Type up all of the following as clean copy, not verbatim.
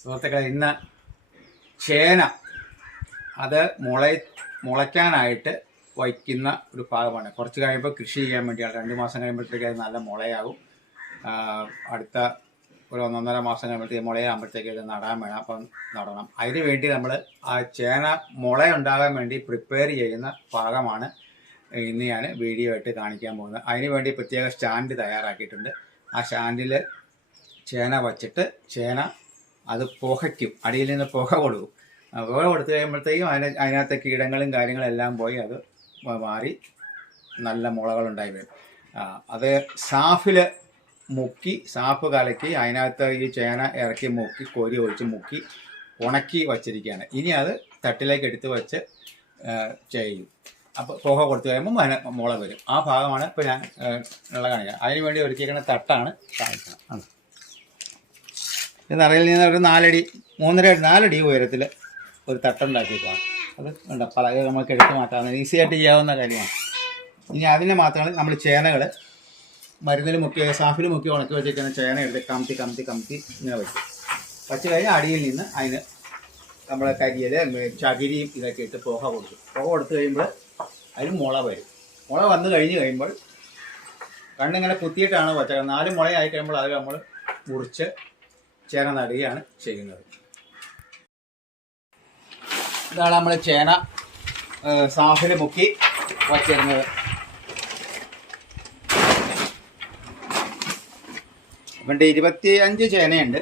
സുഹൃത്തുക്കളെ, ഇന്ന് ചേന അത് മുളയ്ക്കാനായിട്ട് വയ്ക്കുന്ന ഒരു ഭാഗമാണ്. കുറച്ച് കഴിയുമ്പോൾ കൃഷി ചെയ്യാൻ വേണ്ടിയാണ്. 2 മാസം കഴിയുമ്പോഴത്തേക്ക് അത് നല്ല മുളയാകും. അടുത്ത ഒരു 1.5 മാസം കഴിയുമ്പോഴത്തേക്ക് മുളയാകുമ്പോഴത്തേക്ക് ഇത് നടാൻ വേണം. അപ്പം നടണം. അതിന് വേണ്ടി നമ്മൾ ആ ചേന മുളയുണ്ടാകാൻ വേണ്ടി പ്രിപ്പയർ ചെയ്യുന്ന ഭാഗമാണ് ഇന്ന് ഞാൻ വീഡിയോ ആയിട്ട് കാണിക്കാൻ പോകുന്നത്. അതിന് വേണ്ടി പ്രത്യേക സ്റ്റാൻഡ് തയ്യാറാക്കിയിട്ടുണ്ട്. ആ സ്റ്റാൻഡിൽ ചേന വച്ചിട്ട് ചേന അത് പുകയ്ക്കും, അടിയിൽ നിന്ന് പുക കൊടുക്കും. പുക കൊടുത്തു കഴിയുമ്പോഴത്തേക്കും അതിനകത്തെ കീടങ്ങളും കാര്യങ്ങളെല്ലാം പോയി അത് മാറി നല്ല മുളകളുണ്ടായി വരും. അത് സാഫിൽ മുക്കി, സാഫ് കലക്കി അതിനകത്ത് ഈ ചേന ഇറക്കി മുക്കി കോരി ഒഴിച്ച് മുക്കി ഉണക്കി വച്ചിരിക്കുകയാണ്. ഇനി അത് തട്ടിലേക്ക് എടുത്ത് വെച്ച് ചെയ്യും. അപ്പോൾ പുക കൊടുത്തു കഴിയുമ്പോൾ മുള വരും. ആ ഭാഗമാണ് ഇപ്പോൾ ഞാൻ ഉള്ള കാണിക്കുക. അതിന് വേണ്ടി ഒരുക്കിയിരിക്കുന്ന തട്ടാണ് കാണിക്കണം. ഇത് നിറയിൽ നിന്ന് ഒരു 4 അടി ഉയരത്തിൽ ഒരു തട്ടുണ്ടാക്കിയേക്കാണ്. അത് ഉണ്ട്, പലക നമുക്ക് എടുത്ത് മാറ്റാവുന്ന ഈസി ആയിട്ട് ചെയ്യാവുന്ന കാര്യമാണ്. ഇനി അതിനെ മാത്രമാണ് നമ്മൾ ചേനകൾ മരുന്നിൽ മുക്കി, സാഫിൽ മുക്കി ഉണക്കി വെച്ചിരിക്കുന്ന ചേന എടുത്ത് കമത്തി ഇങ്ങനെ വയ്ക്കും. വച്ച് കഴിഞ്ഞാൽ അടിയിൽ നിന്ന് അതിന് നമ്മളെ കരിയിൽ ചകിരിയും ഇതൊക്കെ ഇട്ട് പുക കൊടുക്കും. പുക കൊടുത്തു കഴിയുമ്പോൾ അതിന് മുള വരും. മുള വന്നു കഴിയുമ്പോൾ കണ്ണിങ്ങനെ കുത്തിയിട്ടാണ് വച്ചത്. 4 മുളയായി കഴിയുമ്പോൾ അത് നമ്മൾ മുറിച്ച് ചേന നടുകയാണ് ചെയ്യുന്നത്. ഇതാണ് നമ്മൾ ചേന സാഫിൽ മുക്കി വച്ചിരുന്നത്. അപ്പം 25 ചേനയുണ്ട്.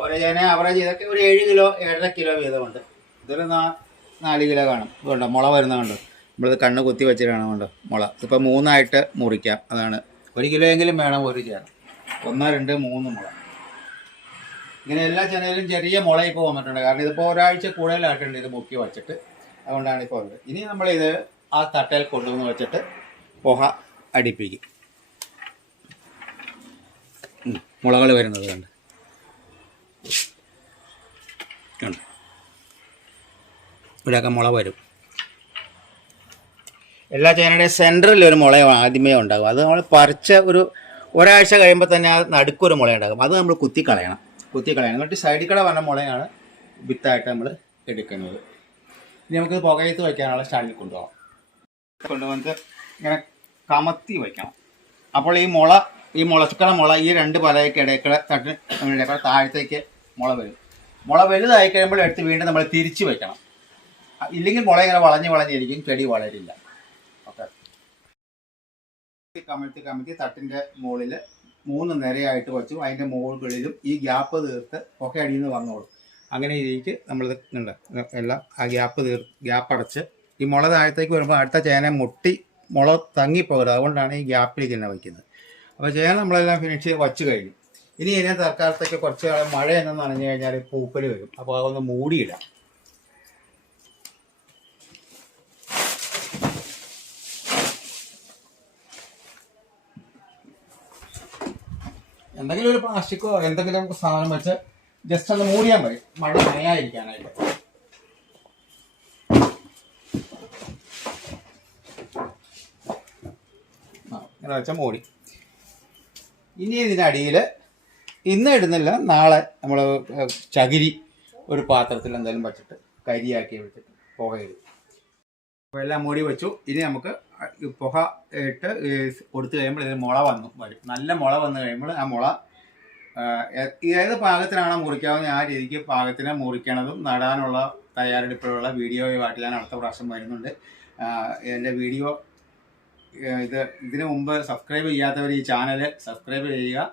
ഓരോ ചേന ആവറേജ് ഇതൊക്കെ ഒരു 7 കിലോ 7.5 കിലോ വീതമുണ്ട്. ഇതൊരു 4 കിലോ കാണും. ഇതുണ്ടോ മുള വരുന്നത് കണ്ടോ? നമ്മളിത് കണ്ണ് കുത്തി വെച്ചിട്ടാണ് കണ്ടോ മുള. ഇപ്പം 3ആയിട്ട് മുറിക്കാം. അതാണ് 1 കിലോ എങ്കിലും വേണം ഒരു ചേന. 1, 2, 3 മുള. ഇങ്ങനെ എല്ലാ ചേനയിലും ചെറിയ മുള ഇപ്പോൾ വന്നിട്ടുണ്ട്. കാരണം ഇതിപ്പോൾ ഒരാഴ്ച കൂടുതലായിട്ടുണ്ട് ഇത് മുക്കി വച്ചിട്ട്. അതുകൊണ്ടാണ് ഇപ്പോൾ വന്നത്. ഇനി നമ്മളിത് ആ തട്ടയിൽ കൊണ്ടുവന്ന് വെച്ചിട്ട് പുക അടിപ്പിക്കും. മുളകൾ വരുന്നത് കണ്ട് ഇവിടെയൊക്കെ മുള വരും. എല്ലാ ചേനയുടെ സെൻറ്ററിൽ ഒരു മുള ആദ്യമേ ഉണ്ടാകും. അത് നമ്മൾ പറിച്ച ഒരാഴ്ച കഴിയുമ്പോൾ തന്നെ ആ നടുക്കൊരു മുള ഉണ്ടാകും. അത് നമ്മൾ കുത്തിക്കളയണം. എന്നിട്ട് സൈഡിൽ കൂടെ വന്ന മുളയാണ് വിത്തായിട്ട് നമ്മൾ എടുക്കുന്നത്. ഇനി നമുക്ക് പുകയത്ത് വയ്ക്കാനുള്ള സ്റ്റാൻഡിൽ കൊണ്ടുവന്നിട്ട് ഇങ്ങനെ കമത്തി വയ്ക്കണം. അപ്പോൾ ഈ മുളച്ചുക്കണ മുള ഈ 2 പലയ്ക്കിടയ്ക്കുള്ള തട്ടിന് താഴത്തേക്ക് മുള വരും. മുള വലുതായി കഴിയുമ്പോൾ എടുത്ത് വീണ്ടും നമ്മൾ തിരിച്ച് വയ്ക്കണം. ഇല്ലെങ്കിൽ മുള ഇങ്ങനെ വളഞ്ഞിരിക്കും, ചെടി വളരില്ല. ഓക്കെ, കമത്തി തട്ടിൻ്റെ മുകളിൽ 3 നിരയായിട്ട് വെച്ചു. അതിൻ്റെ മുകളിലും ഈ ഗ്യാപ്പ് തീർത്ത് പുക അടിയിൽ നിന്ന് വന്നോളും. അങ്ങനെ രീതിക്ക് നമ്മളിത് ഉണ്ട് എല്ലാം ആ ഗ്യാപ്പ് അടച്ച് ഈ മുള താഴത്തേക്ക് വരുമ്പോൾ അടുത്ത ചേന മുള തങ്ങിപ്പോകരുത്. അതുകൊണ്ടാണ് ഈ ഗ്യാപ്പിലേക്ക് തന്നെ വയ്ക്കുന്നത്. അപ്പോൾ ചേന നമ്മളെല്ലാം ഫിനിഷ് വച്ച് കഴിഞ്ഞു. ഇനി ഇതിനെ തൽക്കാലത്തേക്ക് കുറച്ച് കാലം മഴ എന്ന് നനഞ്ഞു കഴിഞ്ഞാൽ പൂപ്പൽ വരും. അപ്പോൾ അതൊന്ന് മൂടിയിടാം. എന്തെങ്കിലും ഒരു പ്ലാസ്റ്റിക്കോ എന്തെങ്കിലും സാധനം വെച്ച് ജസ്റ്റ് ഒന്ന് മൂടിയാൽ മതി, മഴ നനയാതിരിക്കാനായിട്ട്. ഇങ്ങനെ വെച്ചാൽ മൂടി. ഇനി ഇതിൻ്റെ അടിയിൽ ഇന്ന് ഇടുന്നില്ല, നാളെ നമ്മൾ ചകിരി ഒരു പാത്രത്തിൽ എന്തെങ്കിലും വെച്ചിട്ട് കരിയാക്കി വെച്ചിട്ട് പുകയിടും. അപ്പോൾ എല്ലാം മൂടി വെച്ചു. ഇനി നമുക്ക് പുക ഇട്ട് കൊടുത്തു കഴിയുമ്പോൾ ഇതിന് മുള വരും. നല്ല മുള വന്നു കഴിയുമ്പോൾ ആ മുള ഏത് പാകത്തിനാണോ മുറിക്കാവുന്ന ആ രീതിക്ക് പാകത്തിന് മുറിക്കണതും നടാനുള്ള തയ്യാറെടുപ്പിലുള്ള വീഡിയോയുമായിട്ട് ഞാൻ അടുത്ത പ്രാവശ്യം വരുന്നുണ്ട്. എൻ്റെ വീഡിയോ ഇതിനു മുമ്പ് സബ്സ്ക്രൈബ് ചെയ്യാത്തവർ ഈ ചാനൽ സബ്സ്ക്രൈബ് ചെയ്യുക,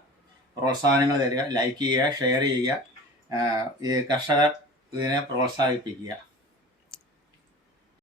പ്രോത്സാഹനങ്ങൾ തരിക, ലൈക്ക് ചെയ്യുക, ഷെയർ ചെയ്യുക. ഈ കർഷകർ ഇതിനെ പ്രോത്സാഹിപ്പിക്കുക.